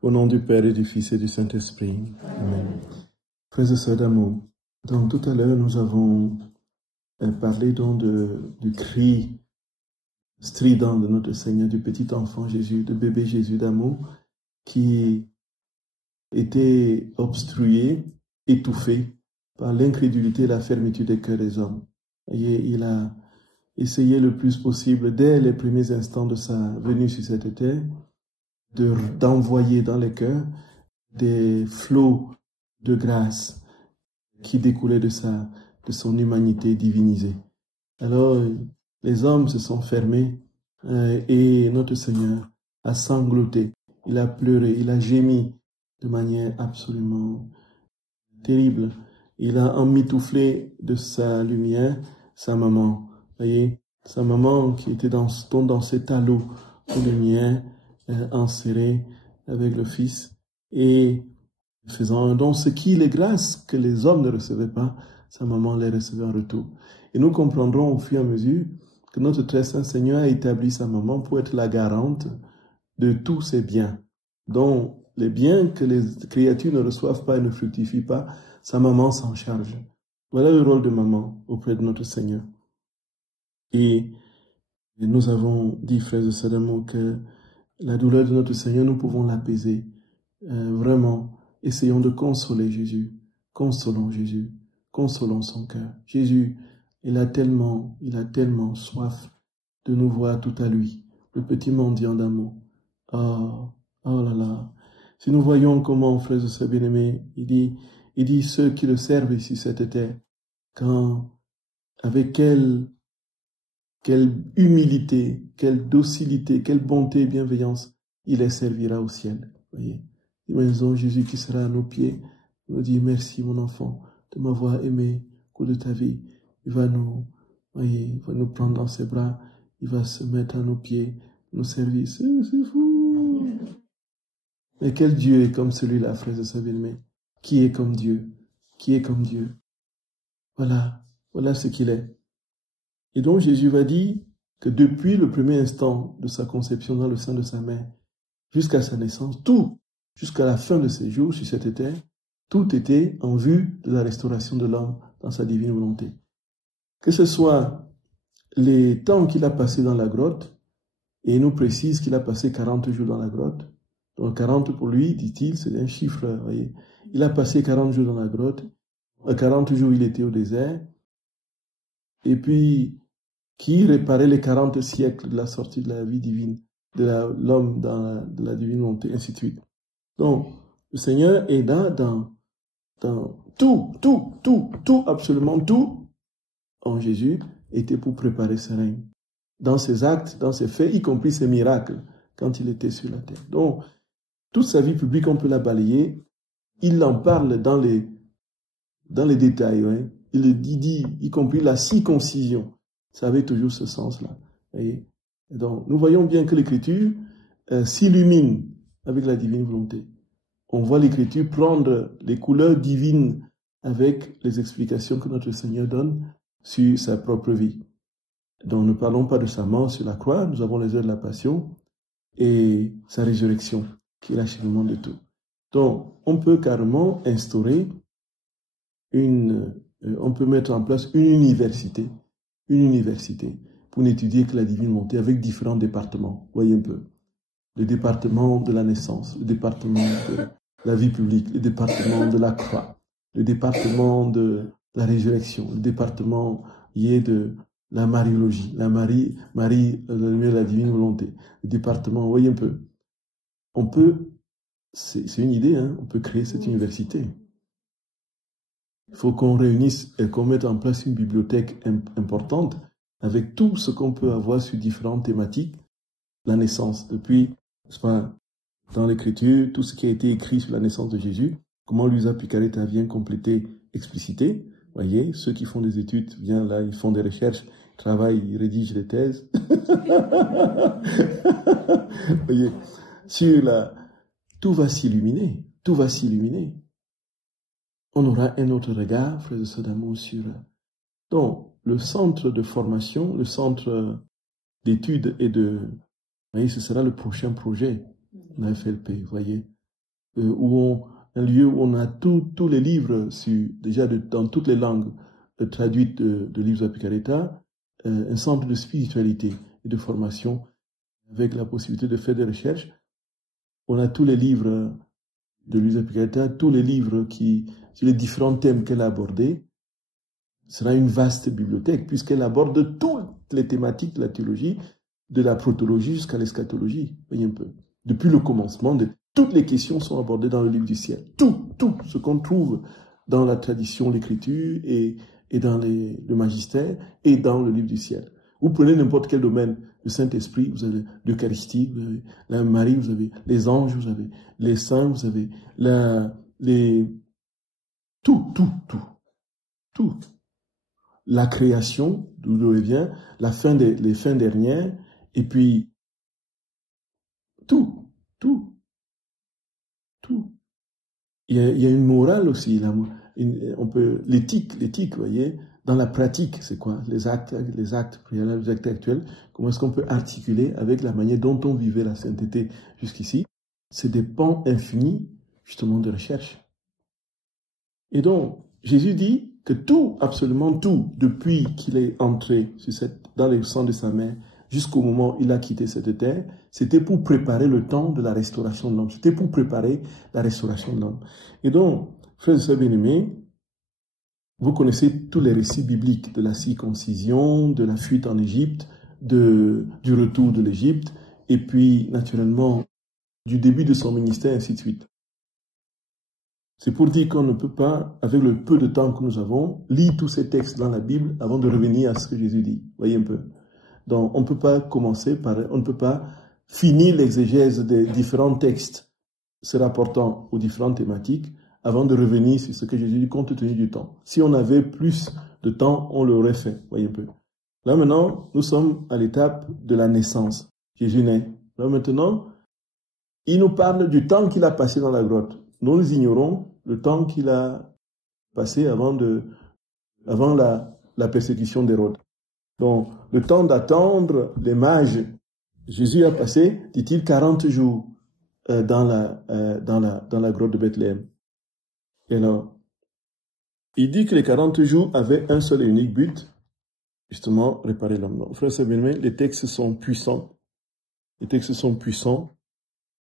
Au nom du Père et du Fils et du Saint-Esprit. Amen. Frères et sœurs d'amour, donc tout à l'heure nous avons parlé donc du cri strident de notre Seigneur, du petit enfant Jésus, de bébé Jésus d'amour, qui était obstrué, étouffé par l'incrédulité et la fermeture des cœurs des hommes. Et il a essayé le plus possible, dès les premiers instants de sa venue sur cette terre, d'envoyer dans les cœurs des flots de grâce qui découlaient de son humanité divinisée. Alors, les hommes se sont fermés et notre Seigneur a sangloté, il a pleuré, il a gémi de manière absolument terrible. Il a emmitouflé de sa lumière sa maman. Voyez, sa maman qui était dans cet halo de lumière, enserrée avec le Fils, et faisant un don, ce qui les grâces que les hommes ne recevaient pas, sa maman les recevait en retour. Et nous comprendrons au fur et à mesure que notre très saint Seigneur a établi sa maman pour être la garante de tous ses biens, dont les biens que les créatures ne reçoivent pas et ne fructifient pas, sa maman s'en charge. Voilà le rôle de maman auprès de notre Seigneur. Et nous avons dit, frères et sœurs d'amour, que la douleur de notre Seigneur, nous pouvons l'apaiser. Vraiment, essayons de consoler Jésus. Consolons Jésus. Consolons son cœur. Jésus, il a tellement soif de nous voir tout à lui, le petit mendiant d'amour. Oh là là. Si nous voyons comment, frères et sœurs bien-aimés, il dit ceux qui le servent ici cette terre, avec quelle humilité, quelle docilité, quelle bonté et bienveillance, il les servira au ciel. Voyez. Imaginons Jésus qui sera à nos pieds, nous dit merci mon enfant de m'avoir aimé au cours de ta vie. Il va nous prendre dans ses bras, il va se mettre à nos pieds, nous servir. C'est fou. Mais quel Dieu est comme celui-là, frères et sœurs bien-aimés? Qui est comme Dieu? Qui est comme Dieu? Voilà ce qu'il est. Et donc Jésus va dire que depuis le premier instant de sa conception dans le sein de sa mère, jusqu'à sa naissance, tout, jusqu'à la fin de ses jours sur cette terre, tout était en vue de la restauration de l'homme dans sa divine volonté. Que ce soit les temps qu'il a passés dans la grotte, et il nous précise qu'il a passé 40 jours dans la grotte. Donc 40 pour lui, dit-il, c'est un chiffre, voyez. Il a passé 40 jours dans la grotte, 40 jours il était au désert, et puis qui réparait les 40 siècles de la sortie de la vie divine, de l'homme de la divine volonté, ainsi de suite. Donc, le Seigneur est là dans tout, absolument tout, en Jésus, était pour préparer ce règne. Dans ses actes, dans ses faits, y compris ses miracles, quand il était sur la terre. Donc, toute sa vie publique, on peut la balayer. Il en parle dans les détails. Hein. Il dit, y compris la circoncision. Ça avait toujours ce sens-là. Et donc, nous voyons bien que l'Écriture s'illumine avec la divine volonté. On voit l'Écriture prendre les couleurs divines avec les explications que notre Seigneur donne sur sa propre vie. Donc, ne parlons pas de sa mort sur la croix, nous avons les heures de la passion et sa résurrection, qui est l'achèvement de tout. Donc, on peut carrément instaurer on peut mettre en place une université pour n'étudier que la divine volonté avec différents départements. Voyez un peu. Le département de la naissance, le département de la vie publique, le département de la croix, le département de la résurrection, le département de la mariologie, Marie, de la divine volonté, le département, voyez un peu. On peut, c'est une idée, hein, on peut créer cette université. Il faut qu'on réunisse et qu'on mette en place une bibliothèque importante avec tout ce qu'on peut avoir sur différentes thématiques. La naissance, depuis, dans l'Écriture, tout ce qui a été écrit sur la naissance de Jésus, comment Luisa Picaretta vient compléter, expliciter. Voyez, ceux qui font des études viennent là, ils font des recherches, ils travaillent, ils rédigent des thèses. Voyez, tout va s'illuminer, tout va s'illuminer. On aura un autre regard, frères et sœurs d'amour, sur... Donc, le centre de formation, le centre d'études et de... Vous voyez, ce sera le prochain projet de la FLP, vous voyez. un lieu où on a tous les livres, déjà dans toutes les langues traduites de livres de Picaretta, un centre de spiritualité et de formation avec la possibilité de faire des recherches. On a tous les livres de Luisa Picaretta, tous les livres sur les différents thèmes qu'elle a abordés. Ce sera une vaste bibliothèque puisqu'elle aborde toutes les thématiques de la théologie, de la protologie jusqu'à l'eschatologie. Voyez un peu. Depuis le commencement, toutes les questions sont abordées dans le livre du ciel. Tout ce qu'on trouve dans la tradition, l'écriture et dans le magistère et dans le livre du ciel. Vous prenez n'importe quel domaine, le Saint-Esprit, vous avez l'Eucharistie, vous avez la Marie, vous avez les anges, vous avez les saints, vous avez tout. La création, d'où elle vient, les fins dernières, et puis tout. Il y a une morale aussi, l'éthique, vous voyez, dans la pratique, c'est quoi? Les actes préalables, les actes actuels, comment est-ce qu'on peut articuler avec la manière dont on vivait la sainteté jusqu'ici? C'est des pans infinis, justement, de recherche. Et donc, Jésus dit que tout, absolument tout, depuis qu'il est entré dans le sang de sa mère, jusqu'au moment où il a quitté cette terre, c'était pour préparer le temps de la restauration de l'homme. C'était pour préparer la restauration de l'homme. Et donc, frères et sœurs bien-aimés, vous connaissez tous les récits bibliques de la circoncision, de la fuite en Égypte, du retour de l'Égypte, et puis, naturellement, du début de son ministère, ainsi de suite. C'est pour dire qu'on ne peut pas, avec le peu de temps que nous avons, lire tous ces textes dans la Bible avant de revenir à ce que Jésus dit. Voyez un peu. Donc, on ne peut pas on ne peut pas finir l'exégèse des différents textes se rapportant aux différentes thématiques avant de revenir sur ce que Jésus dit compte tenu du temps. Si on avait plus de temps, on l'aurait fait. Voyez un peu. Là maintenant, nous sommes à l'étape de la naissance. Jésus naît. Là maintenant, il nous parle du temps qu'il a passé dans la grotte. Nous ignorons le temps qu'il a passé avant la persécution d'Hérode. Donc, le temps d'attendre les mages, Jésus a passé, dit-il, 40 jours dans la grotte de Bethléem. Et alors, il dit que les 40 jours avaient un seul et unique but, justement, réparer l'homme. Donc, frères et sœurs bien-aimés, les textes sont puissants. Les textes sont puissants.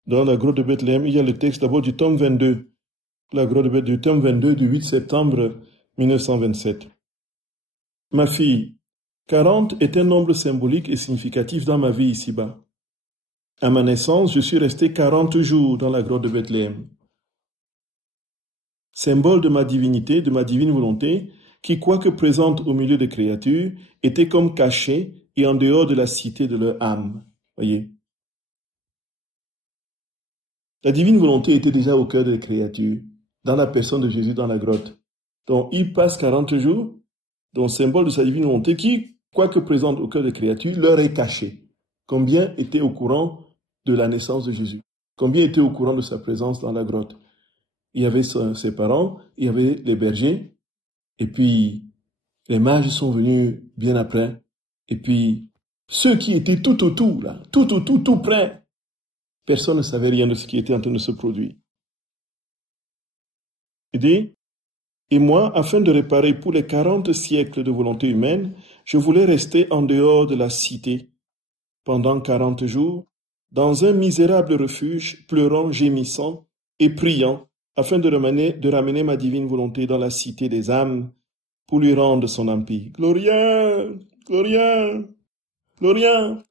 Dans la grotte de Bethléem, il y a le texte d'abord du tome 22. La grotte de Bethléem, du tome 22 du 8 septembre 1927. Ma fille, 40 est un nombre symbolique et significatif dans ma vie ici-bas. À ma naissance, je suis resté 40 jours dans la grotte de Bethléem. Symbole de ma divinité, de ma divine volonté, qui, quoique présente au milieu des créatures, était comme cachée et en dehors de la cité de leur âme. Voyez. La divine volonté était déjà au cœur des créatures, dans la personne de Jésus dans la grotte. Donc, il passe 40 jours, donc symbole de sa divine volonté, qui, quoique présente au cœur des créatures, leur est caché. Combien étaient au courant de la naissance de Jésus? Combien étaient au courant de sa présence dans la grotte? Il y avait ses parents, il y avait les bergers, et puis les mages sont venus bien après. Et puis ceux qui étaient tout autour, là, tout près, personne ne savait rien de ce qui était en train de se produire. Il dit, et moi, afin de réparer pour les 40 siècles de volonté humaine, je voulais rester en dehors de la cité pendant 40 jours, dans un misérable refuge, pleurant, gémissant et priant, afin de ramener ma divine volonté dans la cité des âmes pour lui rendre son empire. Gloria, Gloria, Gloria.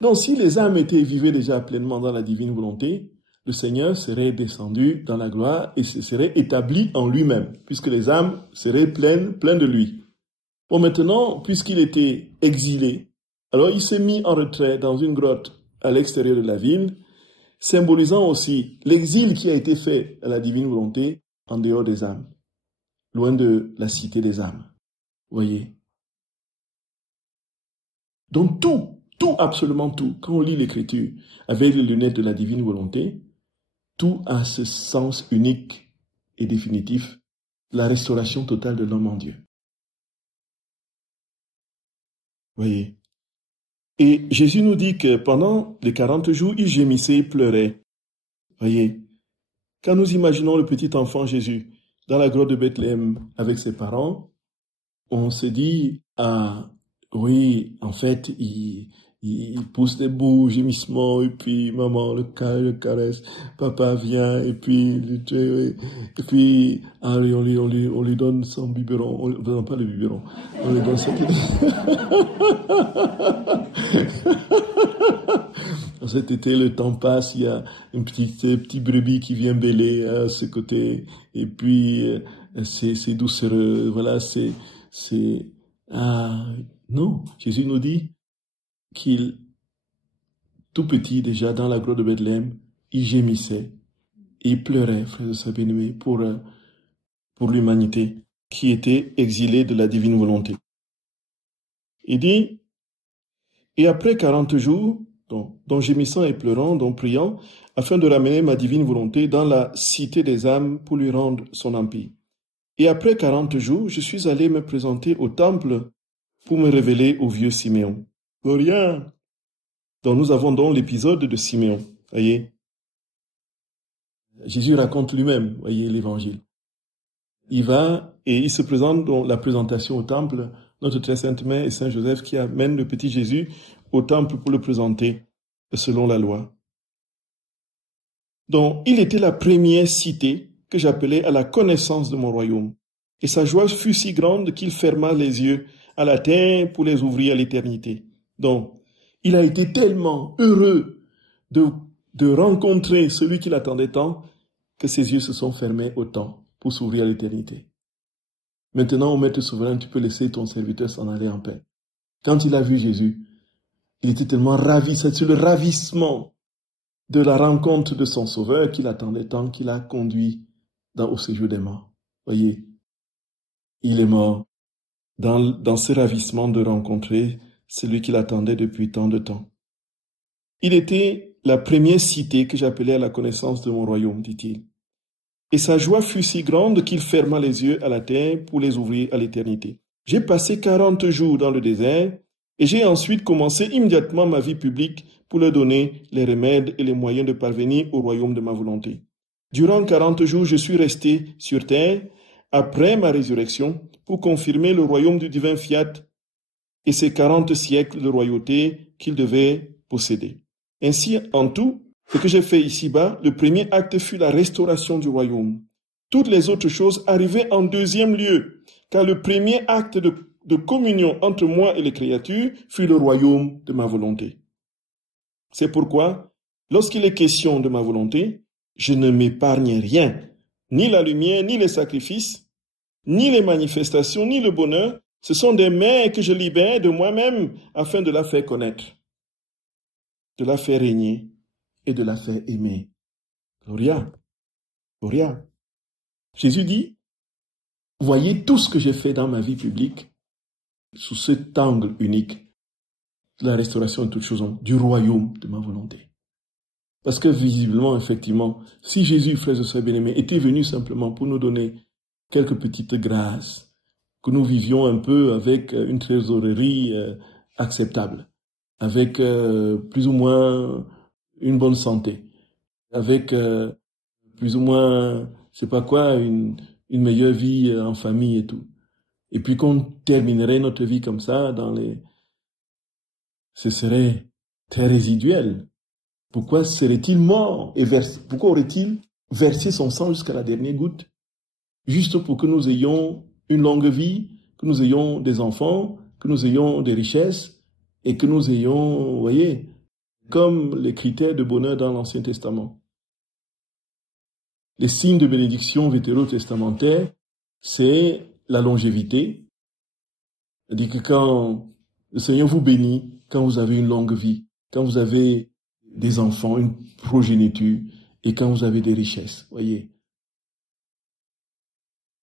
Donc si les âmes vivaient déjà pleinement dans la divine volonté, le Seigneur serait descendu dans la gloire et se serait établi en lui-même, puisque les âmes seraient pleines de lui. Bon, maintenant, puisqu'il était exilé, alors il s'est mis en retrait dans une grotte à l'extérieur de la ville, symbolisant aussi l'exil qui a été fait à la divine volonté en dehors des âmes, loin de la cité des âmes. Vous voyez? Donc tout, absolument tout, quand on lit l'Écriture avec les lunettes de la divine volonté, tout a ce sens unique et définitif, la restauration totale de l'homme en Dieu. Vous voyez? Et Jésus nous dit que pendant les 40 jours, il gémissait et pleurait. Voyez, Quand nous imaginons le petit enfant Jésus dans la grotte de Bethléem avec ses parents, on se dit, ah, oui, en fait, il pousse des beaux gémissements, et puis maman le caresse, papa vient, et puis, et puis, ah, oui, on lui donne son biberon, non, pas le biberon, on lui donne ce qu'il Cet été, le temps passe, il y a une petite brebis qui vient bêler à ce côté, et puis c'est doucereux, voilà, ah, non, Jésus nous dit qu'il, tout petit déjà dans la grotte de Bethléem, il gémissait, et il pleurait, frères et sœurs bien-aimés, pour l'humanité qui était exilée de la divine volonté. Il dit, et après 40 jours, donc gémissant et pleurant, donc priant, afin de ramener ma divine volonté dans la cité des âmes pour lui rendre son empire. Et après 40 jours, je suis allé me présenter au temple pour me révéler au vieux Siméon. Gloria! Donc nous avons donc l'épisode de Siméon. Voyez, Jésus raconte lui-même, voyez, l'évangile. Il va et il se présente dans la présentation au temple, notre très sainte mère et Saint Joseph qui amène le petit Jésus au temple pour le présenter selon la loi. Donc, il était la première cité que j'appelais à la connaissance de mon royaume. Et sa joie fut si grande qu'il ferma les yeux à la terre pour les ouvrir à l'éternité. Donc, il a été tellement heureux de rencontrer celui qui l'attendait tant que ses yeux se sont fermés au temps pour s'ouvrir à l'éternité. Maintenant, ô Maître souverain, tu peux laisser ton serviteur s'en aller en paix. Quand il a vu Jésus, il était tellement ravi, c'est le ravissement de la rencontre de son sauveur qu'il attendait tant qu'il a conduit au séjour des morts. Voyez, il est mort dans ce ravissement de rencontrer celui qu'il attendait depuis tant de temps. Il était la première cité que j'appelais à la connaissance de mon royaume, dit-il. Et sa joie fut si grande qu'il ferma les yeux à la terre pour les ouvrir à l'éternité. J'ai passé 40 jours dans le désert et j'ai ensuite commencé immédiatement ma vie publique pour leur donner les remèdes et les moyens de parvenir au royaume de ma volonté. Durant 40 jours, je suis resté sur terre après ma résurrection pour confirmer le royaume du divin fiat et ses 40 siècles de royauté qu'il devait posséder. Ainsi, en tout, ce que j'ai fait ici-bas, le premier acte fut la restauration du royaume. Toutes les autres choses arrivaient en deuxième lieu, car le premier acte de communion entre moi et les créatures fut le royaume de ma volonté. C'est pourquoi, lorsqu'il est question de ma volonté, je ne m'épargne rien, ni la lumière, ni les sacrifices, ni les manifestations, ni le bonheur. Ce sont des mers que je libère de moi-même afin de la faire connaître, de la faire régner et de la faire aimer. Gloria, Gloria. Jésus dit, voyez tout ce que j'ai fait dans ma vie publique sous cet angle unique de la restauration de toutes choses, du royaume de ma volonté. Parce que visiblement, effectivement, si Jésus, frères et sœurs bien-aimés, était venu simplement pour nous donner quelques petites grâces, que nous vivions un peu avec une trésorerie acceptable, avec plus ou moins une bonne santé, avec plus ou moins, je sais pas quoi, une meilleure vie en famille et tout. Et puis qu'on terminerait notre vie comme ça ce serait très résiduel. Pourquoi serait-il mort et pourquoi aurait-il versé son sang jusqu'à la dernière goutte? Juste pour que nous ayons une longue vie, que nous ayons des enfants, que nous ayons des richesses et que nous ayons, vous voyez, comme les critères de bonheur dans l'Ancien Testament. Les signes de bénédiction vétérotestamentaires, c'est la longévité. C'est-à-dire que quand le Seigneur vous bénit, quand vous avez une longue vie, quand vous avez des enfants, une progéniture, et quand vous avez des richesses, voyez.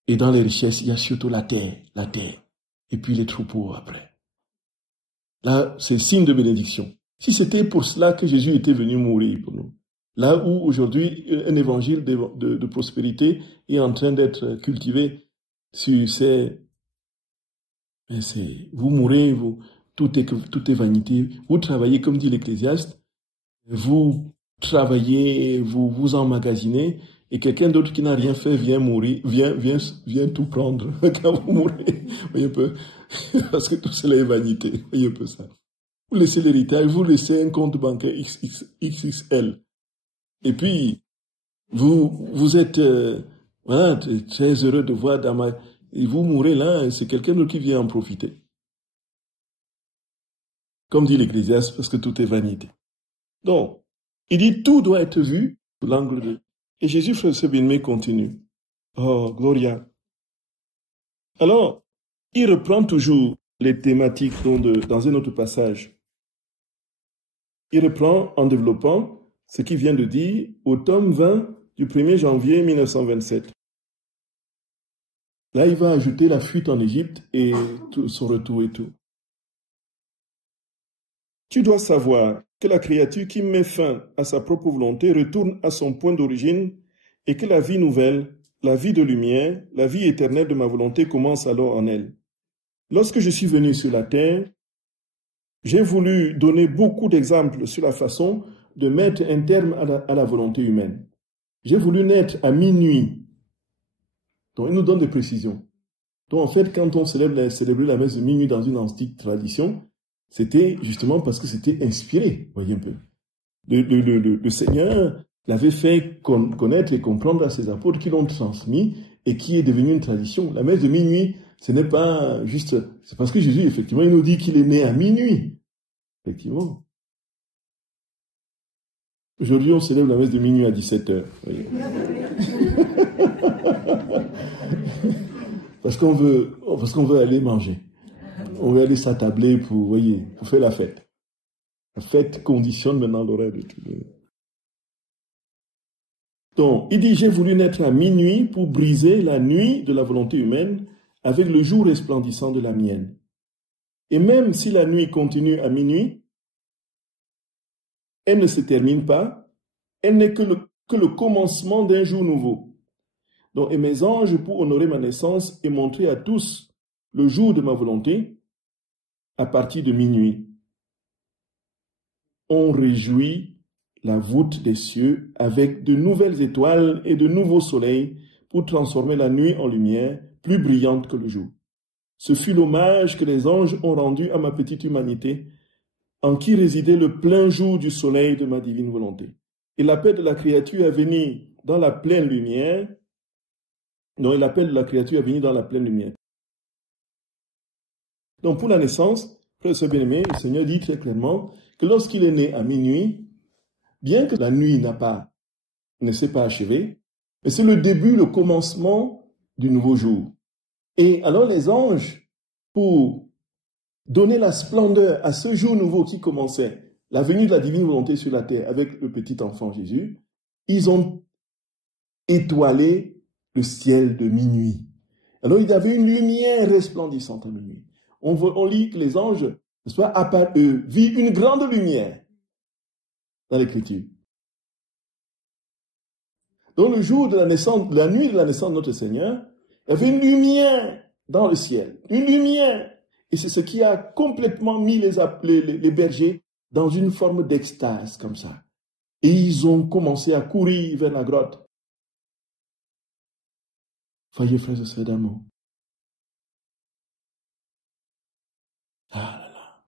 Et dans les richesses, il y a surtout la terre, et puis les troupeaux après. Là, c'est signe de bénédiction. Si c'était pour cela que Jésus était venu mourir pour nous, là où aujourd'hui un évangile de prospérité est en train d'être cultivé sur vous mourrez, tout est vanité, vous travaillez comme dit l'Ecclésiaste, vous travaillez, vous emmagasinez, et quelqu'un d'autre qui n'a rien fait vient mourir, vient tout prendre quand vous mourrez. Voyez un peu, parce que tout cela est vanité. Voyez un peu ça. Vous laissez l'héritage, vous laissez un compte bancaire XXL. Et puis, vous êtes voilà, très heureux de voir et vous mourrez là, c'est quelqu'un d'autre qui vient en profiter. Comme dit l'Ecclésiaste, parce que tout est vanité. Donc, il dit tout doit être vu sous l'angle de... Et Jésus, frère Bien-Aimé, continue. Oh, Gloria. Alors, il reprend toujours les thématiques dans un autre passage. Il reprend en développant ce qu'il vient de dire au tome 20 du 1er janvier 1927. Là, il va ajouter la fuite en Égypte et son retour et tout. Tu dois savoir que la créature qui met fin à sa propre volonté retourne à son point d'origine et que la vie nouvelle, la vie de lumière, la vie éternelle de ma volonté commence alors en elle. Lorsque je suis venu sur la terre, j'ai voulu donner beaucoup d'exemples sur la façon de mettre un terme à la volonté humaine. J'ai voulu naître à minuit. Donc, il nous donne des précisions. Donc, en fait, quand on célébrait la messe de minuit dans une antique tradition, c'était justement parce que c'était inspiré, voyez un peu. Le Seigneur l'avait fait connaître et comprendre à ses apôtres qui l'ont transmis et qui est devenu une tradition. La messe de minuit, ce n'est pas juste... C'est parce que Jésus, effectivement, il nous dit qu'il est né à minuit. Effectivement. Aujourd'hui, on célèbre la messe de minuit à 17h. Parce qu'on veut aller manger. On veut aller s'attabler pour faire la fête. La fête conditionne maintenant l'horaire de tout le monde. Donc, il dit, j'ai voulu naître à minuit pour briser la nuit de la volonté humaine avec le jour resplendissant de la mienne. Et même si la nuit continue à minuit, elle ne se termine pas, elle n'est que le commencement d'un jour nouveau. Donc, et mes anges, pour honorer ma naissance et montrer à tous le jour de ma volonté, à partir de minuit, on réjouit la voûte des cieux avec de nouvelles étoiles et de nouveaux soleils pour transformer la nuit en lumière plus brillante que le jour. Ce fut l'hommage que les anges ont rendu à ma petite humanité, en qui résidait le plein jour du soleil de ma divine volonté. Et l'appel de la créature à venir dans la pleine lumière, non, et l'appel de la créature à venir dans la pleine lumière. Donc pour la naissance, frère et bien-aimé, le Seigneur dit très clairement que lorsqu'il est né à minuit, bien que la nuit ne s'est pas achevée, mais c'est le début, le commencement du nouveau jour. Et alors les anges, pour donner la splendeur à ce jour nouveau qui commençait, la venue de la divine volonté sur la terre avec le petit enfant Jésus, ils ont étoilé le ciel de minuit. Alors il y avait une lumière resplendissante à minuit. On lit que les anges, n'est-ce pas, vit une grande lumière dans l'Écriture. Donc le jour de la naissance, la nuit de la naissance de notre Seigneur, il y avait une lumière dans le ciel, une lumière. Et c'est ce qui a complètement mis les bergers dans une forme d'extase comme ça. Et ils ont commencé à courir vers la grotte. Voyez, frères et sœurs d'amour. Ah là là.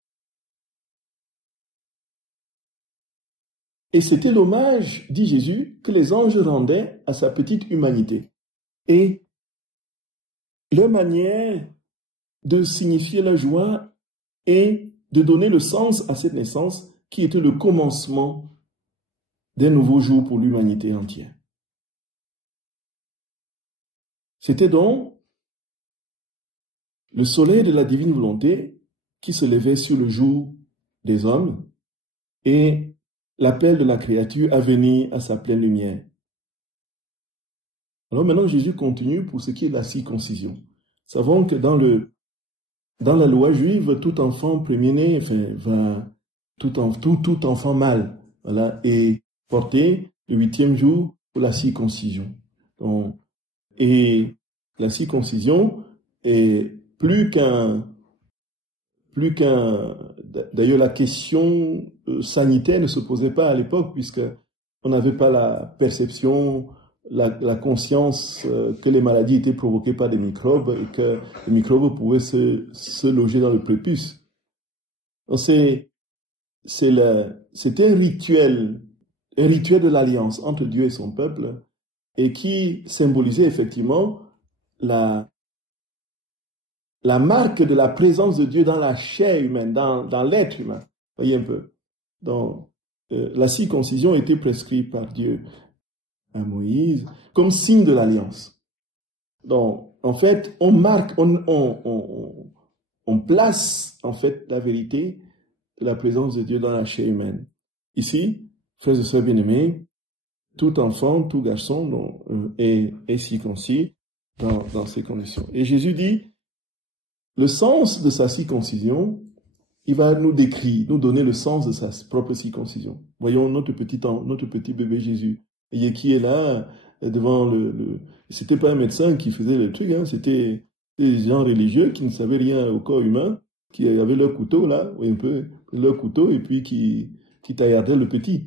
Et c'était l'hommage, dit Jésus, que les anges rendaient à sa petite humanité. Et leur manière de signifier la joie et de donner le sens à cette naissance qui était le commencement d'un nouveau jour pour l'humanité entière. C'était donc le soleil de la divine volonté qui se levait sur le jour des hommes et l'appel de la créature à venir à sa pleine lumière. Alors maintenant, Jésus continue pour ce qui est de la circoncision. Nous savons que dans la loi juive, tout enfant premier-né, tout enfant mâle, voilà, est porté le 8e jour pour la circoncision. Donc, et la circoncision est plus qu'un, d'ailleurs la question sanitaire ne se posait pas à l'époque puisque on n'avait pas la perception la conscience que les maladies étaient provoquées par des microbes et que les microbes pouvaient se loger dans le prépuce. Donc c'était un rituel de l'alliance entre Dieu et son peuple et qui symbolisait effectivement la marque de la présence de Dieu dans la chair humaine, dans l'être humain. Voyez un peu. Donc, la circoncision était prescrite par Dieu à Moïse comme signe de l'alliance. Donc, en fait, on marque, on place, en fait, la vérité de la présence de Dieu dans la chair humaine. Ici, frères et sœurs bien-aimés, tout enfant, tout garçon est circoncis dans ces conditions. Et Jésus dit, le sens de sa circoncision, il va nous décrire, nous donner le sens de sa propre circoncision. Voyons notre petit bébé Jésus, et qui est là devant c'était pas un médecin qui faisait le truc, hein, c'était des gens religieux qui ne savaient rien au corps humain, qui avaient leur couteau là, un peu leur couteau, et puis qui taillardaient le petit.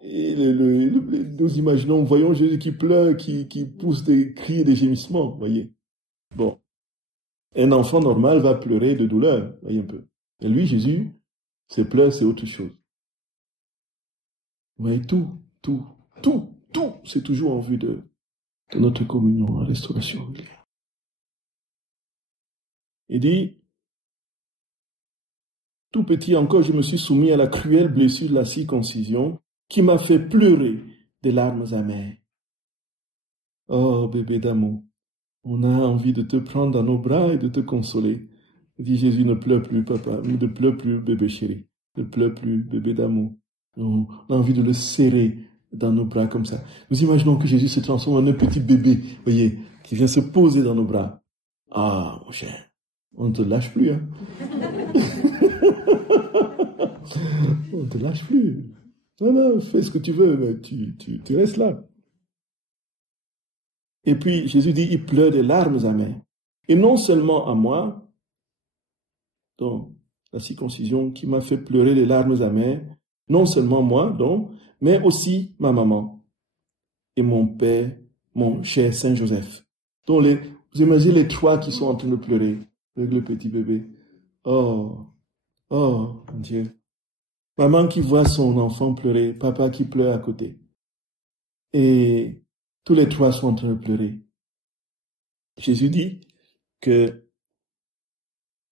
Et nous imaginons, voyons Jésus qui pleure, qui pousse des cris et des gémissements, voyez. Bon. Un enfant normal va pleurer de douleur, voyez un peu. Et lui, Jésus, ses pleurs, c'est autre chose. Vous voyez, tout, c'est toujours en vue de notre communion, la restauration régulière. Il dit, tout petit encore, je me suis soumis à la cruelle blessure de la circoncision qui m'a fait pleurer des larmes amères. Oh, bébé d'amour, on a envie de te prendre dans nos bras et de te consoler. Dit Jésus, ne pleure plus, papa, ne pleure plus, bébé chéri, ne pleure plus, bébé d'amour. On a envie de le serrer dans nos bras comme ça. Nous imaginons que Jésus se transforme en un petit bébé, voyez, qui vient se poser dans nos bras. Ah, mon cher, on ne te lâche plus, hein. On ne te lâche plus. Non, fais ce que tu veux, mais tu restes là. Et puis, Jésus dit, il pleure des larmes amères. Et non seulement à moi, donc, la circoncision qui m'a fait pleurer des larmes amères, non seulement moi, donc, mais aussi ma maman et mon père, mon cher Saint Joseph. Donc, vous imaginez les trois qui sont en train de pleurer avec le petit bébé. Oh, mon Dieu. Maman qui voit son enfant pleurer, papa qui pleure à côté. Et tous les trois sont en train de pleurer. Jésus dit que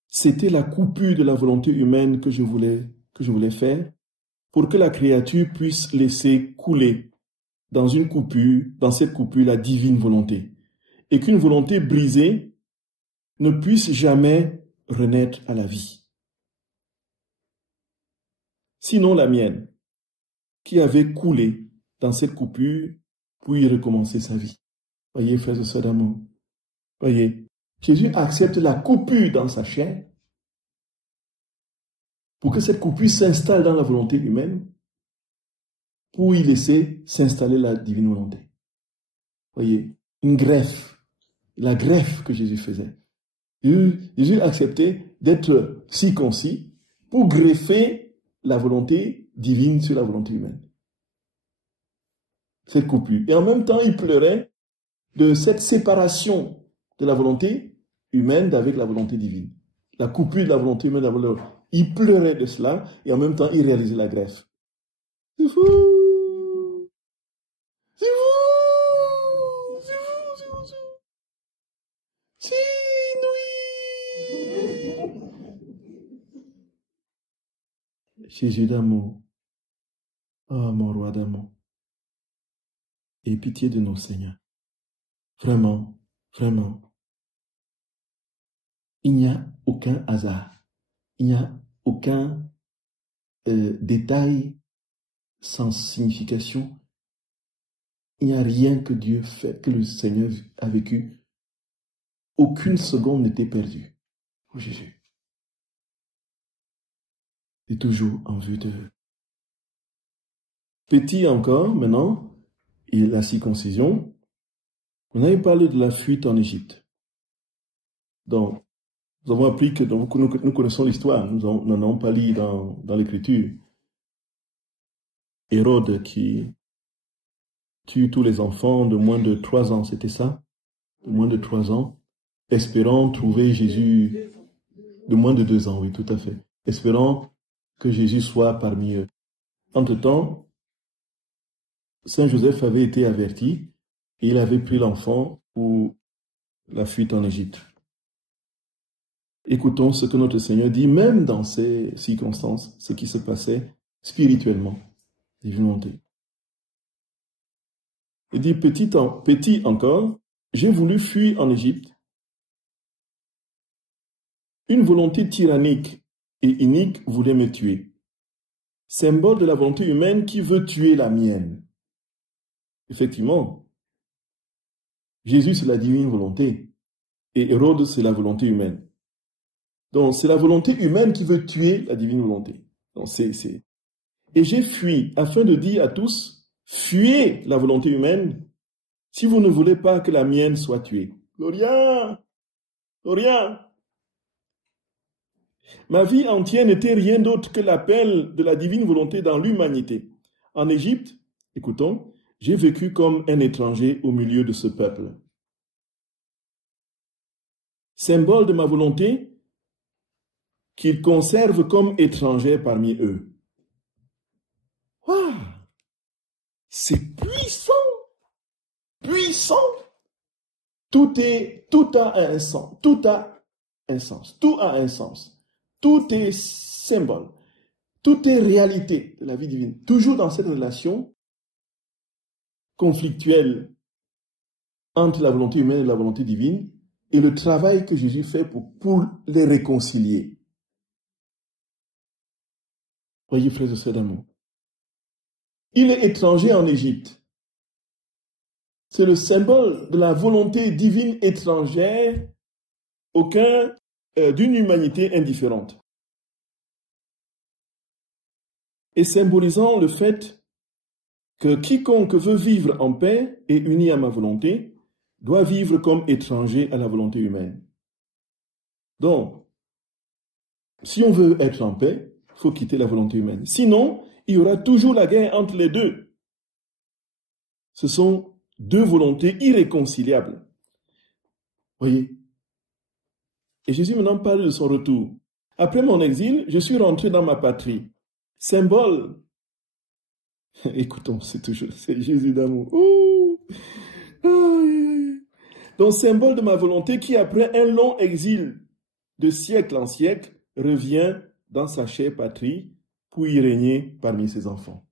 c'était la coupure de la volonté humaine que je voulais faire pour que la créature puisse laisser couler dans cette coupure, la divine volonté. Et qu'une volonté brisée ne puisse jamais renaître à la vie. Sinon la mienne, qui avait coulé dans cette coupure pour y recommencer sa vie. Voyez, frères et sœurs d'amour. Voyez, Jésus accepte la coupure dans sa chair pour que cette coupure s'installe dans la volonté humaine, pour y laisser s'installer la divine volonté. Voyez, une greffe, la greffe que Jésus faisait. Jésus acceptait d'être circoncis pour greffer la volonté divine sur la volonté humaine. Cette coupure. Et en même temps, il pleurait de cette séparation de la volonté humaine avec la volonté divine. La coupure de la volonté humaine avec la volonté. Il pleurait de cela et en même temps, il réalisait la greffe. C'est fou! C'est fou! C'est fou! C'est fou! C'est inouï! Jésus d'amour. Oh, mon roi d'amour. Et pitié de nous, Seigneur. Vraiment, vraiment. Il n'y a aucun hasard. Il n'y a aucun détail sans signification. Il n'y a rien que Dieu fait, que le Seigneur a vécu. Aucune seconde n'était perdue pour Jésus. C'est toujours en vue de... Petit encore, maintenant, et la circoncision. On avait parlé de la fuite en Égypte. Donc, nous avons appris que nous connaissons l'histoire, nous n'en avons pas lu dans l'Écriture. Hérode qui tue tous les enfants de moins de 3 ans, c'était ça? De moins de 3 ans, espérant trouver Jésus, de moins de 2 ans, oui, tout à fait, espérant que Jésus soit parmi eux. Entre-temps, Saint Joseph avait été averti et il avait pris l'enfant pour la fuite en Égypte. Écoutons ce que notre Seigneur dit, même dans ces circonstances, ce qui se passait spirituellement, divine volonté. Il dit, petit encore, j'ai voulu fuir en Égypte. Une volonté tyrannique et inique voulait me tuer. Symbole de la volonté humaine qui veut tuer la mienne. Effectivement, Jésus, c'est la divine volonté. Et Hérode, c'est la volonté humaine. Donc, c'est la volonté humaine qui veut tuer la divine volonté. Donc, Et j'ai fui afin de dire à tous, fuyez la volonté humaine si vous ne voulez pas que la mienne soit tuée. Gloria! Gloria! Ma vie entière n'était rien d'autre que l'appel de la divine volonté dans l'humanité. En Égypte, écoutons, j'ai vécu comme un étranger au milieu de ce peuple. Symbole de ma volonté qu'ils conservent comme étrangers parmi eux. Wow. C'est puissant! Puissant! Tout a un sens. Tout a un sens. Tout a un sens. Tout est symbole. Tout est réalité de la vie divine. Toujours dans cette relation conflictuelle entre la volonté humaine et la volonté divine et le travail que Jésus fait pour les réconcilier. Voyez, frères et sœurs d'amour. Il est étranger en Égypte. C'est le symbole de la volonté divine étrangère d'une humanité indifférente. Et symbolisant le fait que quiconque veut vivre en paix et uni à ma volonté doit vivre comme étranger à la volonté humaine. Donc, si on veut être en paix, il faut quitter la volonté humaine. Sinon, il y aura toujours la guerre entre les deux. Ce sont deux volontés irréconciliables. Voyez. Et Jésus maintenant parle de son retour. Après mon exil, je suis rentré dans ma patrie. Symbole. Écoutons, c'est Jésus d'amour. Donc, symbole de ma volonté qui, après un long exil de siècle en siècle, revient dans sa chère patrie pour y régner parmi ses enfants.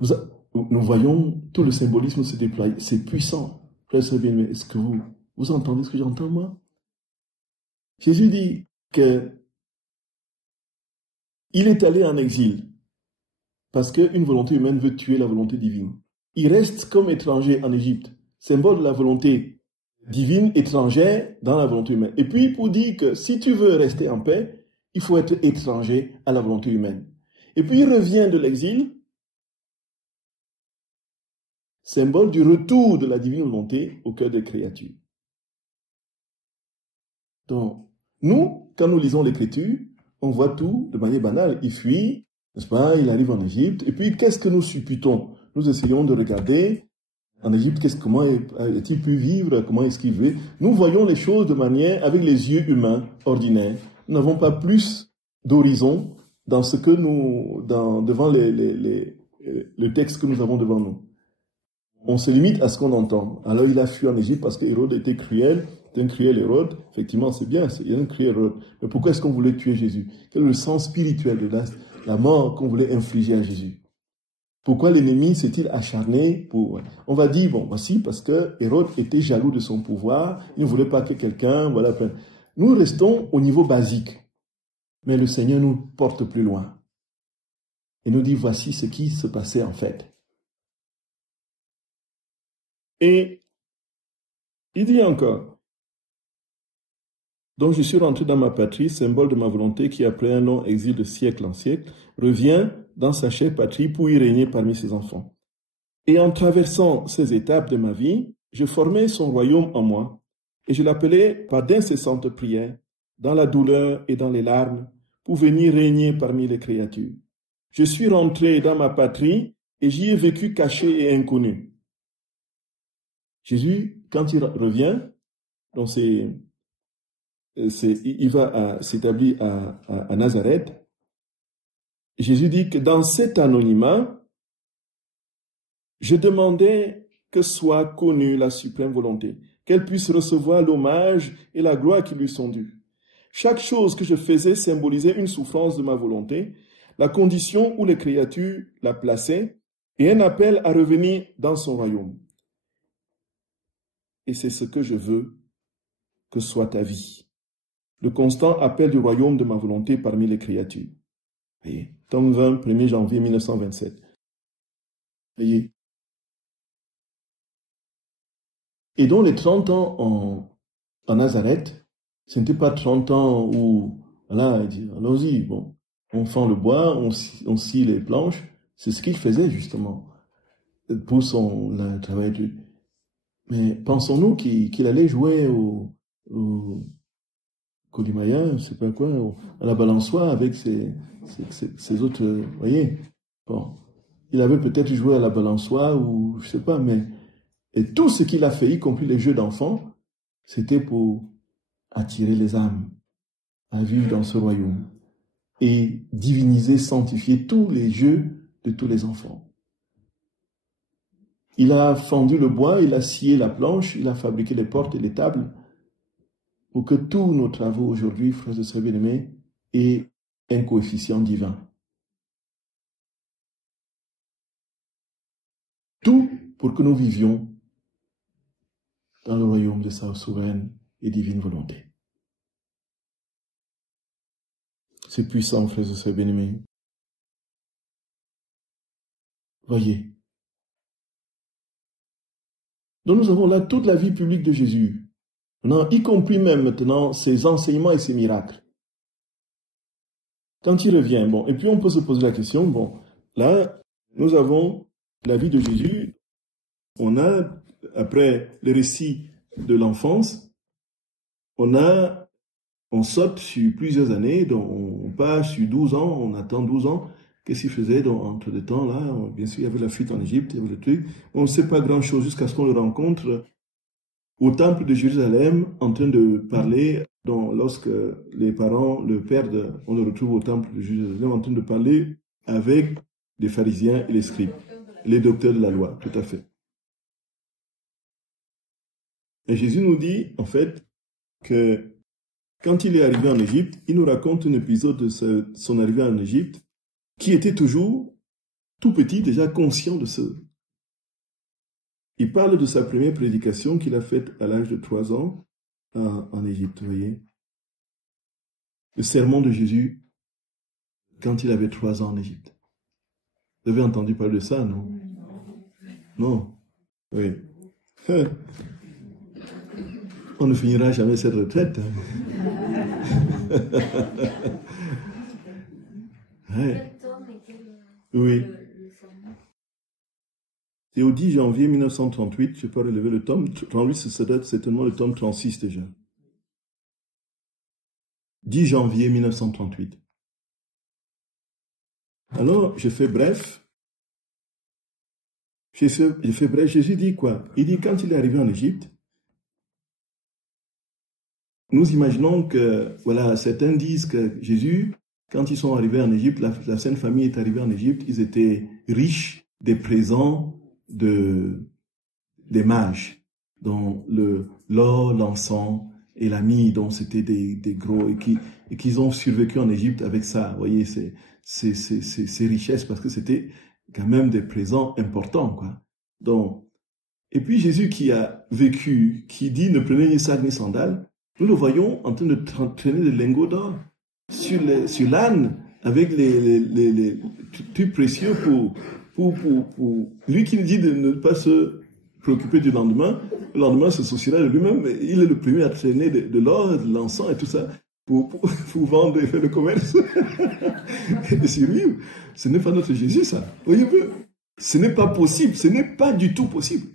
Nous voyons tout le symbolisme se déployer. C'est puissant. Est-ce que vous entendez ce que j'entends, moi? Jésus dit que il est allé en exil parce qu'une volonté humaine veut tuer la volonté divine. Il reste comme étranger en Égypte, symbole de la volonté divine étrangère dans la volonté humaine. Et puis pour dire que si tu veux rester en paix, il faut être étranger à la volonté humaine. Et puis il revient de l'exil, symbole du retour de la divine volonté au cœur des créatures. Donc, nous, quand nous lisons l'Écriture, on voit tout de manière banale. Il fuit, n'est-ce pas? Il arrive en Égypte. Et puis, qu'est-ce que nous supputons? Nous essayons de regarder en Égypte, comment a-t-il pu vivre? Comment est-ce qu'il vivait? Nous voyons les choses de manière, avec les yeux humains ordinaires. Nous n'avons pas plus d'horizon dans ce que devant le texte que nous avons devant nous. On se limite à ce qu'on entend. Alors, il a fui en Égypte parce que Hérode était cruel. C'est un cruel Hérode. Effectivement, c'est bien, il y a un cruel Hérode. Mais pourquoi est-ce qu'on voulait tuer Jésus? Quel est le sens spirituel de la mort qu'on voulait infliger à Jésus? Pourquoi l'ennemi s'est-il acharné pour... On va dire, bon, voici, parce que Hérode était jaloux de son pouvoir. Il ne voulait pas que quelqu'un... Voilà. Nous restons au niveau basique. Mais le Seigneur nous porte plus loin. Et nous dit, voici ce qui se passait en fait. Et il dit encore, donc je suis rentré dans ma patrie, symbole de ma volonté qui, après un long exil de siècle en siècle, revient dans sa chère patrie pour y régner parmi ses enfants. Et en traversant ces étapes de ma vie, je formais son royaume en moi, et je l'appelais par d'incessantes prières, dans la douleur et dans les larmes, pour venir régner parmi les créatures. Je suis rentré dans ma patrie, et j'y ai vécu caché et inconnu. Jésus, quand il revient, donc il va s'établir à Nazareth. Jésus dit que dans cet anonymat, je demandais que soit connue la suprême volonté, qu'elle puisse recevoir l'hommage et la gloire qui lui sont dus. Chaque chose que je faisais symbolisait une souffrance de ma volonté, la condition où les créatures la plaçaient, et un appel à revenir dans son royaume. Et c'est ce que je veux que soit ta vie. Le constant appel du royaume de ma volonté parmi les créatures. Voyez, tome 20, 1er janvier 1927. Voyez. Et donc les 30 ans en Nazareth, ce n'était pas 30 ans où, voilà, allons-y, bon, on fend le bois, on scie les planches. C'est ce qu'il faisait justement pour le travail de... Mais pensons-nous qu'il allait jouer au Colimaya, je ne sais pas quoi, à la balançoire avec ses autres... voyez, bon, il avait peut-être joué à la balançoire ou je ne sais pas, mais... Et tout ce qu'il a fait, y compris les jeux d'enfants, c'était pour attirer les âmes à vivre dans ce royaume et diviniser, sanctifier tous les jeux de tous les enfants. Il a fendu le bois, il a scié la planche, il a fabriqué les portes et les tables pour que tous nos travaux aujourd'hui, frères et sœurs bien-aimés, aient un coefficient divin. Tout pour que nous vivions dans le royaume de sa souveraine et divine volonté. C'est puissant, frères et sœurs bien-aimés. Voyez. Donc nous avons là toute la vie publique de Jésus, maintenant, y compris même maintenant ses enseignements et ses miracles. Quand il revient, bon, et puis on peut se poser la question, bon, là, nous avons la vie de Jésus, on a, après le récit de l'enfance, on saute sur plusieurs années, donc on passe sur 12 ans, on attend 12 ans. Qu'est-ce qu'il faisait entre les temps là? Bien sûr, il y avait la fuite en Égypte, il y avait le truc. On ne sait pas grand-chose jusqu'à ce qu'on le rencontre au temple de Jérusalem en train de parler. Donc, lorsque les parents le perdent, on le retrouve au temple de Jérusalem en train de parler avec les pharisiens et les scribes, les docteurs de la loi, tout à fait. Et Jésus nous dit, en fait, que quand il est arrivé en Égypte, il nous raconte un épisode de son arrivée en Égypte, qui était toujours tout petit, déjà conscient de ce. Il parle de sa première prédication qu'il a faite à l'âge de 3 ans en Égypte, vous voyez. Le sermon de Jésus quand il avait 3 ans en Égypte. Vous avez entendu parler de ça, non? Non? Oui. On ne finira jamais cette retraite. Ouais. Oui. Et au 10 janvier 1938, je peux relever le tome 38, c'est certainement le tome 36 déjà. 10 janvier 1938. Alors, je fais bref. Jésus dit quoi? Il dit quand il est arrivé en Égypte, nous imaginons que, voilà, certains disent que Jésus, quand ils sont arrivés en Égypte, la Sainte Famille est arrivée en Égypte, ils étaient riches des présents des mages, dont l'or, l'encens et la myrrhe, dont c'était des gros, et qu'ils ont survécu en Égypte avec ça. Vous voyez, ces richesses, parce que c'était quand même des présents importants, quoi. Donc, et puis Jésus qui a vécu, qui dit ne prenez ni sac ni sandales, nous le voyons en train de traîner des lingots d'or sur l'âne avec les trucs précieux pour lui qui nous dit de ne pas se préoccuper du lendemain. Le lendemain se souciera de lui-même. Il est le premier à traîner de l'or, de l'encens et tout ça pour vendre et faire le commerce et survivre. Ce n'est pas notre Jésus, ça. Voyez-vous, ce n'est pas possible. Ce n'est pas du tout possible.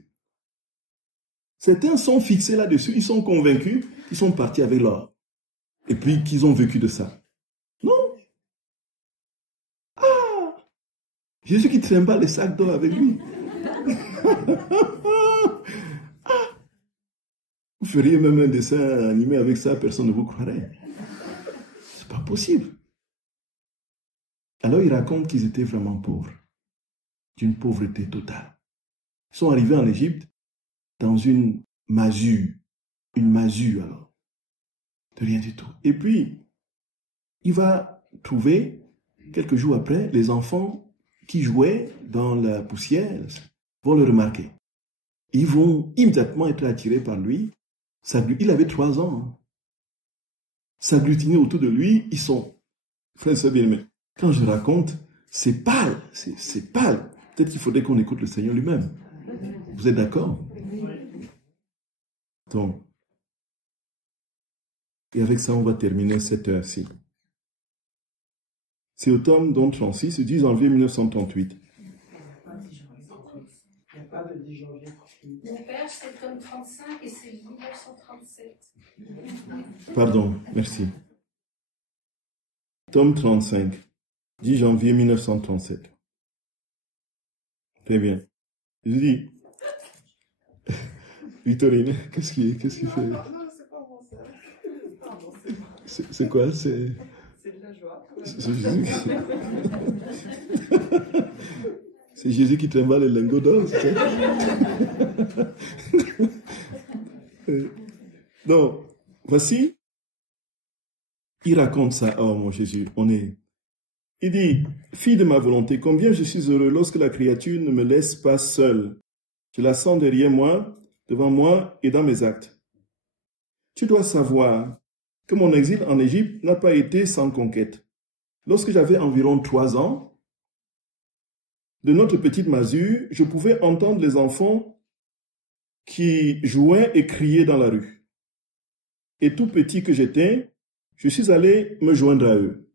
Certains sont fixés là-dessus. Ils sont convaincus qu'ils sont partis avec l'or. Et puis qu'ils ont vécu de ça. Non. Jésus qui trimballe les sacs d'or avec lui. Vous feriez même un dessin animé avec ça, personne ne vous croirait. C'est pas possible. Alors il raconte qu'ils étaient vraiment pauvres, d'une pauvreté totale. Ils sont arrivés en Égypte dans une masure alors, de rien du tout. Et puis, il va trouver, quelques jours après, les enfants qui jouaient dans la poussière vont le remarquer. Ils vont immédiatement être attirés par lui. Il avait 3 ans. S'agglutiner autour de lui, ils sont... Frère, c'est bien, mais quand je raconte, c'est pâle, c'est pâle. Peut-être qu'il faudrait qu'on écoute le Seigneur lui-même. Vous êtes d'accord? Donc, et avec ça, on va terminer cette heure-ci. C'est au tome 36, 10 janvier 1938. Il n'y a pas de 10 janvier. Mon père, c'est le tome 35 et c'est 1937. Pardon, merci. Tome 35, 10 janvier 1937. Très bien. Je dis, Victorine, qu'est-ce qu'il fait? Non, c'est pas bon, ça. Pardon, c'est bon. C'est quoi? C'est de la joie. C'est Jésus. C'est Jésus qui trimballe les lingots d'or, c'est ça? Donc, voici, il raconte ça. Oh mon Jésus, il dit, fille de ma volonté, combien je suis heureux lorsque la créature ne me laisse pas seule. Je la sens derrière moi, devant moi et dans mes actes. Tu dois savoir que mon exil en Égypte n'a pas été sans conquête. Lorsque j'avais environ 3 ans, de notre petite masure, je pouvais entendre les enfants qui jouaient et criaient dans la rue. Et tout petit que j'étais, je suis allé me joindre à eux.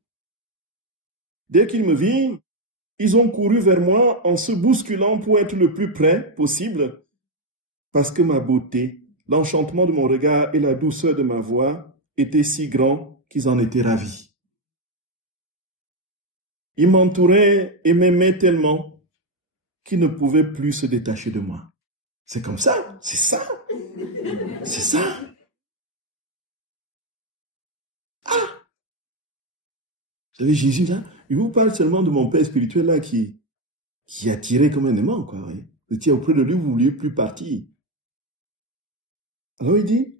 Dès qu'ils me virent, ils ont couru vers moi en se bousculant pour être le plus près possible, parce que ma beauté, l'enchantement de mon regard et la douceur de ma voix étaient si grands qu'ils en étaient ravis. Ils m'entouraient et m'aimaient tellement qu'ils ne pouvaient plus se détacher de moi. C'est comme ça, c'est ça, c'est ça. Ah! Vous savez, Jésus, là, il vous parle seulement de mon père spirituel, là, qui attirait comme un aimant, quoi, oui. Vous étiez auprès de lui, vous ne vouliez plus partir. Alors il dit,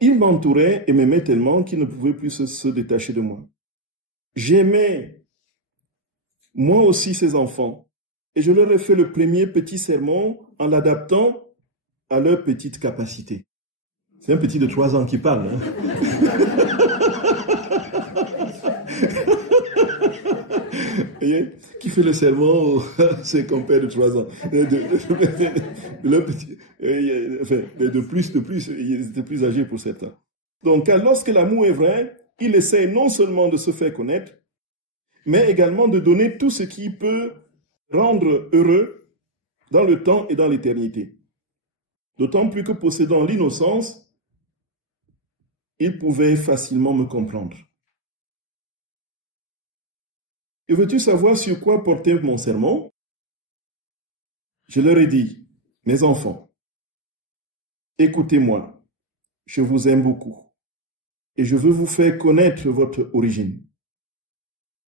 il m'entourait et m'aimait tellement qu'il ne pouvait plus se détacher de moi. J'aimais moi aussi ces enfants, et je leur ai fait le premier petit sermon en l'adaptant à leur petite capacité. C'est un petit de 3 ans qui parle, hein. Qui fait le sermon c'est compère de 3 ans. De plus, ils étaient plus âgés pour certains. Donc, lorsque l'amour est vrai, il essaie non seulement de se faire connaître, mais également de donner tout ce qui peut rendre heureux dans le temps et dans l'éternité. D'autant plus que possédant l'innocence, il pouvait facilement me comprendre. Et veux-tu savoir sur quoi porter mon sermon? Je leur ai dit, mes enfants, écoutez-moi, je vous aime beaucoup et je veux vous faire connaître votre origine.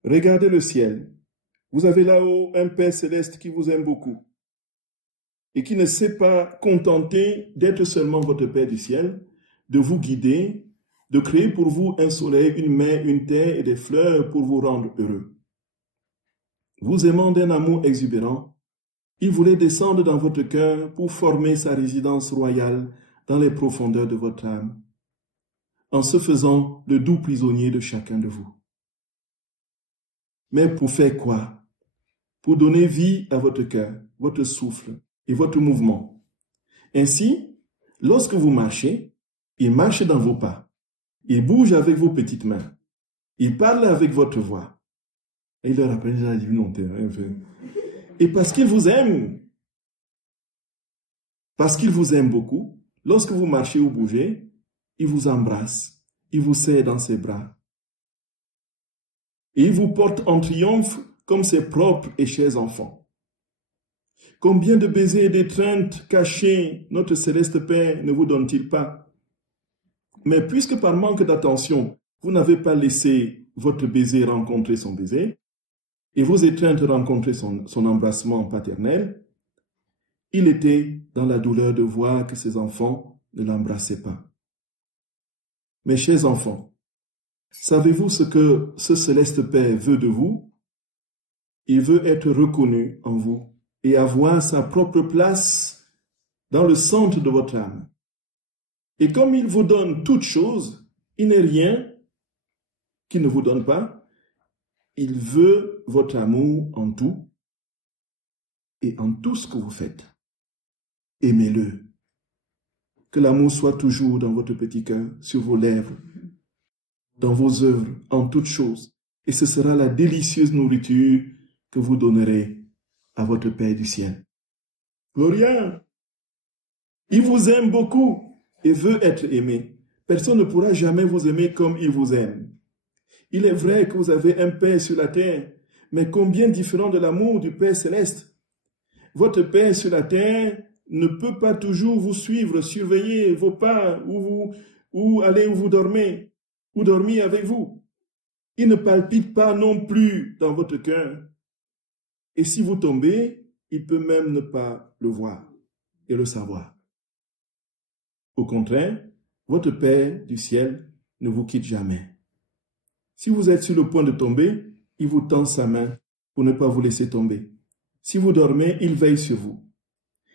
Regardez le ciel. Vous avez là-haut un Père céleste qui vous aime beaucoup et qui ne s'est pas contenté d'être seulement votre Père du ciel, de vous guider, de créer pour vous un soleil, une mer, une terre et des fleurs pour vous rendre heureux. Vous aimant d'un amour exubérant, il voulait descendre dans votre cœur pour former sa résidence royale dans les profondeurs de votre âme, en se faisant le doux prisonnier de chacun de vous. Mais pour faire quoi? Pour donner vie à votre cœur, votre souffle et votre mouvement. Ainsi, lorsque vous marchez, il marche dans vos pas. Il bouge avec vos petites mains. Il parle avec votre voix. Et il leur apprend la divinité. Et parce qu'il vous aime beaucoup, lorsque vous marchez ou bougez, il vous embrasse, il vous serre dans ses bras. Et il vous porte en triomphe comme ses propres et chers enfants. Combien de baisers et d'étreintes cachés notre céleste Père ne vous donne-t-il pas? Mais puisque par manque d'attention, vous n'avez pas laissé votre baiser rencontrer son baiser, et vos étreintes rencontrer son embrassement paternel, il était dans la douleur de voir que ses enfants ne l'embrassaient pas. Mes chers enfants, savez-vous ce que ce céleste Père veut de vous? Il veut être reconnu en vous et avoir sa propre place dans le centre de votre âme. Et comme il vous donne toutes choses, il n'est rien qu'il ne vous donne pas. Il veut votre amour en tout et en tout ce que vous faites. Aimez-le. Que l'amour soit toujours dans votre petit cœur, sur vos lèvres, dans vos œuvres, en toutes choses. Et ce sera la délicieuse nourriture que vous donnerez à votre Père du ciel. Gloria! Il vous aime beaucoup et veut être aimé. Personne ne pourra jamais vous aimer comme il vous aime. Il est vrai que vous avez un Père sur la terre, mais combien différent de l'amour du Père céleste. Votre Père sur la terre ne peut pas toujours vous suivre, surveiller vos pas, où aller où vous dormez, ou dormir avec vous. Il ne palpite pas non plus dans votre cœur. Et si vous tombez, il peut même ne pas le voir et le savoir. Au contraire, votre Père du ciel ne vous quitte jamais. Si vous êtes sur le point de tomber, il vous tend sa main pour ne pas vous laisser tomber. Si vous dormez, il veille sur vous.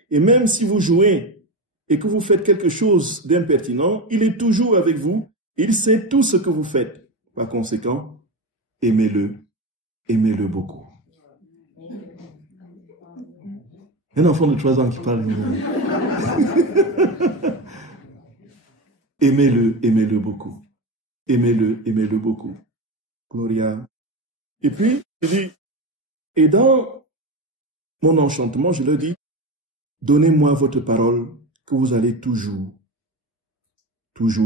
Et même si vous jouez et que vous faites quelque chose d'impertinent, il est toujours avec vous. Il sait tout ce que vous faites. Par conséquent, aimez-le. Aimez-le beaucoup. Un enfant de 3 ans qui parle. Aimez-le, aimez-le beaucoup. Aimez-le, aimez-le beaucoup. Gloria. Et puis, je dis, et dans mon enchantement, je leur dis, donnez-moi votre parole que vous allez toujours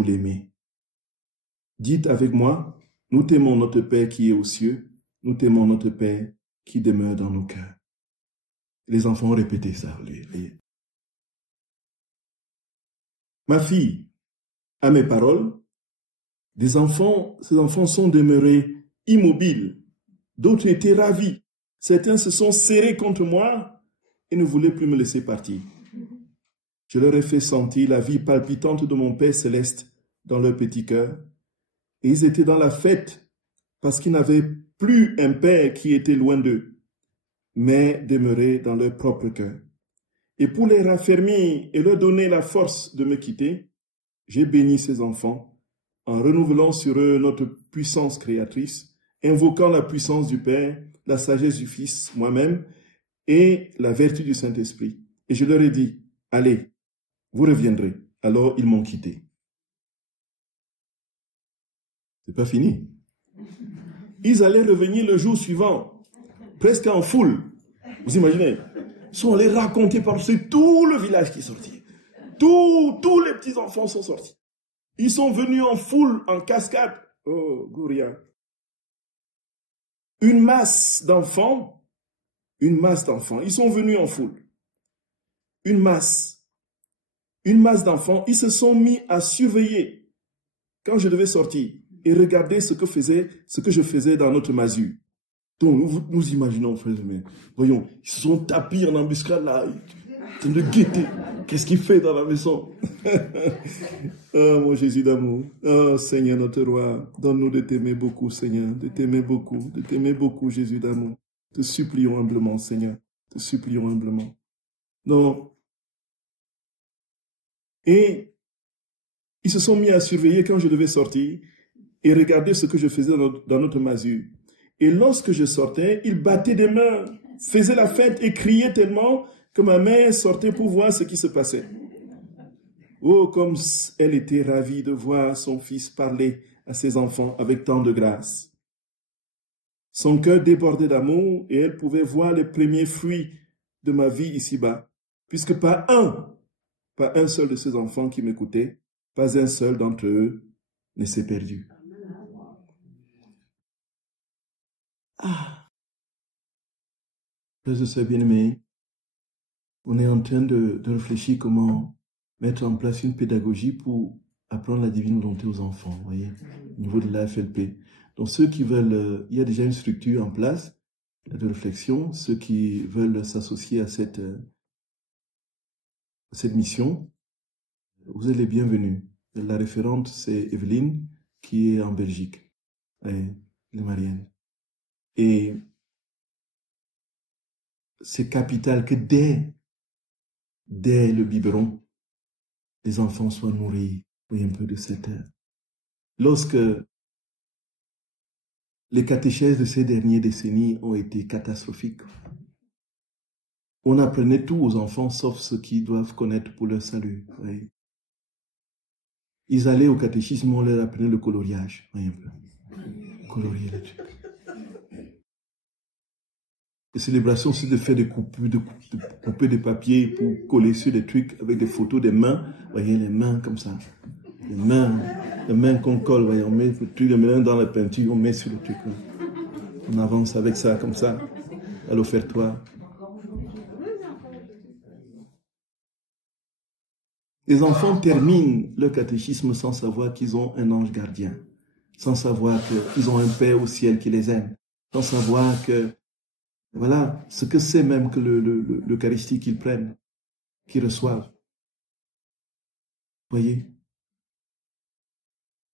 l'aimer. Dites avec moi, nous t'aimons notre Père qui est aux cieux, nous t'aimons notre Père qui demeure dans nos cœurs. Les enfants ont répété ça. Ma fille, à mes paroles, ces enfants sont demeurés immobiles. D'autres étaient ravis. Certains se sont serrés contre moi et ne voulaient plus me laisser partir. Je leur ai fait sentir la vie palpitante de mon Père céleste dans leur petit cœur. Et ils étaient dans la fête parce qu'ils n'avaient plus un Père qui était loin d'eux, mais demeurait dans leur propre cœur. Et pour les raffermir et leur donner la force de me quitter, j'ai béni ces enfants en renouvelant sur eux notre puissance créatrice, invoquant la puissance du Père, la sagesse du Fils, moi-même, et la vertu du Saint-Esprit. Et je leur ai dit, allez, vous reviendrez. Alors ils m'ont quitté. C'est pas fini. Ils allaient revenir le jour suivant, presque en foule. Vous imaginez? Ils sont allés raconter par-dessus tout le village qui est sorti. Tous les petits-enfants sont sortis. Ils sont venus en foule, en cascade. Oh, Gouria. Une masse d'enfants. Ils sont venus en foule. Une masse d'enfants. Ils se sont mis à surveiller quand je devais sortir et regarder ce que je faisais dans notre masure. Donc, nous imaginons, frères et sœurs, voyons, ils se sont tapis en embuscade là, de guetter. Qu'est-ce qu'il fait dans la maison? Oh, mon Jésus d'amour. Oh, Seigneur notre roi, donne-nous de t'aimer beaucoup, Seigneur, de t'aimer beaucoup, Jésus d'amour. Te supplions humblement, Seigneur, te supplions humblement. Donc, et ils se sont mis à surveiller quand je devais sortir et regarder ce que je faisais dans notre masure. Et lorsque je sortais, ils battaient des mains, faisaient la fête et criaient tellement que ma mère sortait pour voir ce qui se passait. Oh, comme elle était ravie de voir son fils parler à ses enfants avec tant de grâce. Son cœur débordait d'amour et elle pouvait voir les premiers fruits de ma vie ici-bas, puisque pas un seul de ces enfants qui m'écoutait, pas un seul d'entre eux ne s'est perdu. Frères et sœurs bien-aimés, on est en train de réfléchir comment mettre en place une pédagogie pour apprendre la divine volonté aux enfants, vous voyez, au niveau de l'AFLP. Donc ceux qui veulent, il y a déjà une structure en place de réflexion, ceux qui veulent s'associer à cette mission, vous êtes les bienvenus. La référente, c'est Evelyne, qui est en Belgique, les Mariennes. Et c'est capital que dès le biberon, les enfants soient nourris, oui, un peu de cette heure. Lorsque les catéchèses de ces dernières décennies ont été catastrophiques, on apprenait tout aux enfants, sauf ce qu'ils doivent connaître pour leur salut. Oui. Ils allaient au catéchisme, on leur apprenait le coloriage. Oui, un peu. Colorier le truc. Les célébrations, c'est de faire des coupures, de couper des papiers pour coller sur des trucs avec des photos des mains. Vous voyez, les mains comme ça. Les mains qu'on colle, voyez, on met le truc, les mains dans la peinture, on met sur le truc. Là. On avance avec ça, comme ça, à l'offertoire. Les enfants terminent leur catéchisme sans savoir qu'ils ont un ange gardien, sans savoir qu'ils ont un Père au ciel qui les aime, sans savoir que, voilà, ce que c'est même que l'Eucharistie qu'ils prennent, qu'ils reçoivent. Vous voyez?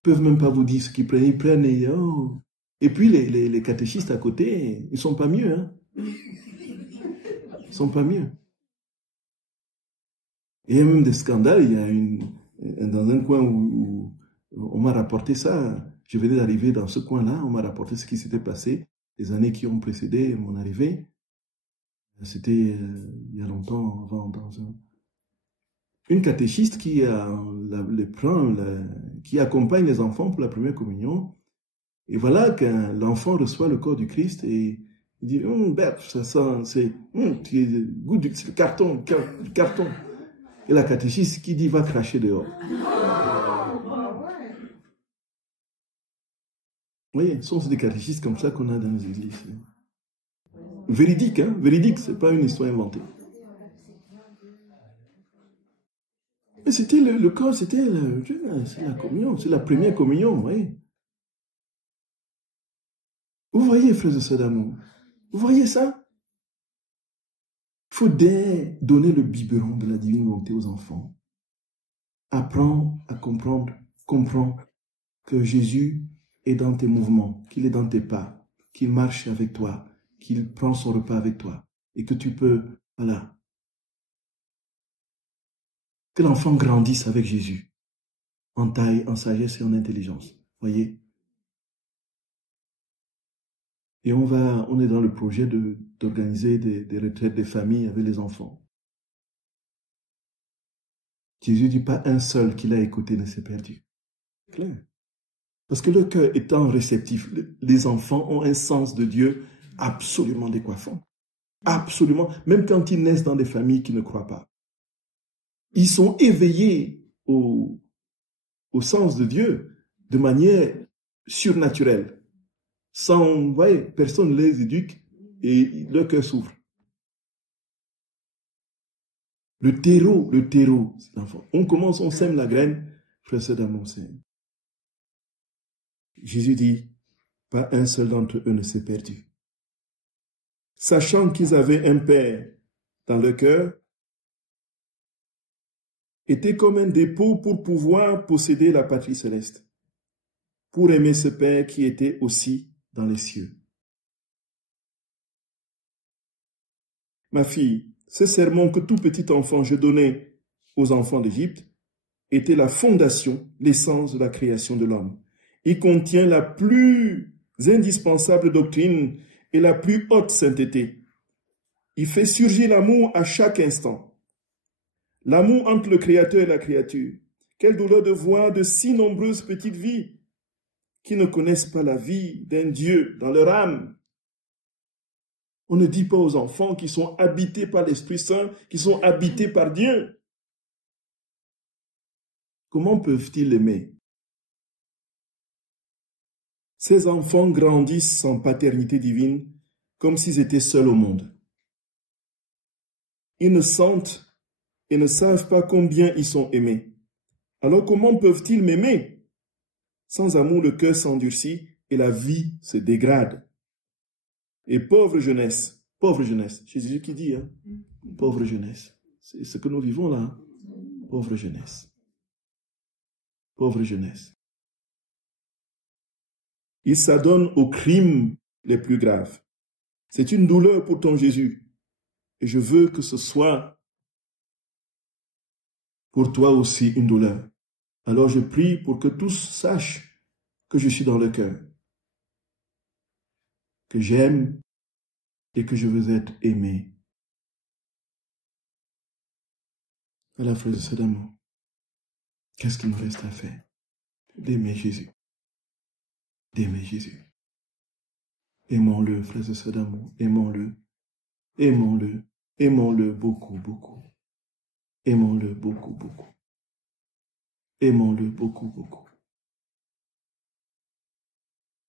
Ils ne peuvent même pas vous dire ce qu'ils prennent. Ils prennent et oh. Et puis les catéchistes à côté, ils ne sont pas mieux. Hein? Ils ne sont pas mieux. Et il y a même des scandales. Il y a dans un coin où on m'a rapporté ça. Je venais d'arriver dans ce coin-là. On m'a rapporté ce qui s'était passé les années qui ont précédé mon arrivée. C'était il y a longtemps, avant, une catéchiste qui accompagne les enfants pour la première communion. Et voilà que l'enfant reçoit le corps du Christ et il dit, ça sent, c'est goût du carton. Et la catéchiste qui dit, va cracher dehors. Oui, ce sont des catéchistes comme ça qu'on a dans nos églises. Véridique, hein, véridique, c'est pas une histoire inventée. Mais c'était le corps, c'est la communion, c'est la première communion, vous voyez. Vous voyez, frères et sœurs d'amour, vous voyez ça? Il faut donner le biberon de la divine volonté aux enfants. Apprends à comprends que Jésus est dans tes mouvements, qu'il est dans tes pas, qu'il marche avec toi, qu'il prend son repas avec toi, et que tu peux, voilà, que l'enfant grandisse avec Jésus, en taille, en sagesse et en intelligence. Voyez? Et on est dans le projet d'organiser des retraites des familles avec les enfants. Jésus dit pas un seul qui l'a écouté ne s'est perdu. Clair. Parce que le cœur étant réceptif, les enfants ont un sens de Dieu absolument décoiffant. Absolument. Même quand ils naissent dans des familles qui ne croient pas. Ils sont éveillés au sens de Dieu de manière surnaturelle. Sans, vous voyez, personne ne les éduque et leur cœur s'ouvre. Le terreau, c'est l'enfant. On sème la graine, frère, c'est d'amour, c'est. Jésus dit, pas un seul d'entre eux ne s'est perdu. Sachant qu'ils avaient un Père dans leur cœur, était comme un dépôt pour pouvoir posséder la patrie céleste, pour aimer ce Père qui était aussi dans les cieux. Ma fille, ce sermon que tout petit enfant je donnais aux enfants d'Égypte était la fondation, l'essence de la création de l'homme. Il contient la plus indispensable doctrine et la plus haute sainteté. Il fait surgir l'amour à chaque instant. L'amour entre le Créateur et la créature. Quelle douleur de voir de si nombreuses petites vies qui ne connaissent pas la vie d'un Dieu dans leur âme. On ne dit pas aux enfants qui sont habités par l'Esprit Saint, qui sont habités par Dieu. Comment peuvent-ils l'aimer? Ces enfants grandissent sans paternité divine, comme s'ils étaient seuls au monde. Ils ne sentent et ne savent pas combien ils sont aimés. Alors comment peuvent-ils m'aimer? Sans amour, le cœur s'endurcit et la vie se dégrade. Et pauvre jeunesse, c'est Jésus qui dit, hein? Pauvre jeunesse. C'est ce que nous vivons là. Pauvre jeunesse. Pauvre jeunesse. Ils s'adonnent aux crimes les plus graves. C'est une douleur pour ton Jésus. Et je veux que ce soit pour toi aussi une douleur. Alors je prie pour que tous sachent que je suis dans le cœur, que j'aime et que je veux être aimé. Voilà, frères et sœurs d'amour, qu'est-ce qu'il nous reste à faire? D'aimer Jésus. D'aimer Jésus. Aimons-le, frères et sœurs d'amour, aimons-le. Aimons-le. Aimons-le beaucoup, beaucoup. Aimons-le beaucoup, beaucoup. Aimons-le beaucoup, beaucoup.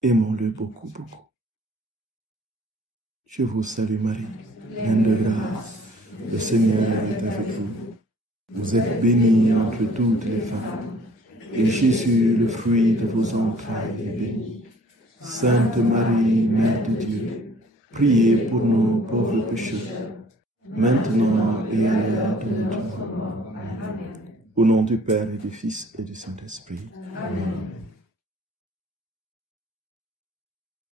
Aimons-le beaucoup, beaucoup. Je vous salue Marie, pleine de grâce. Le Seigneur est avec vous. Vous êtes bénie entre toutes les femmes. Et Jésus, le fruit de vos entrailles, est béni. Sainte Marie, Mère de Dieu, priez pour nous pauvres pécheurs, maintenant et à l'heure de notre mort. Au nom du Père et du Fils et du Saint-Esprit. Amen.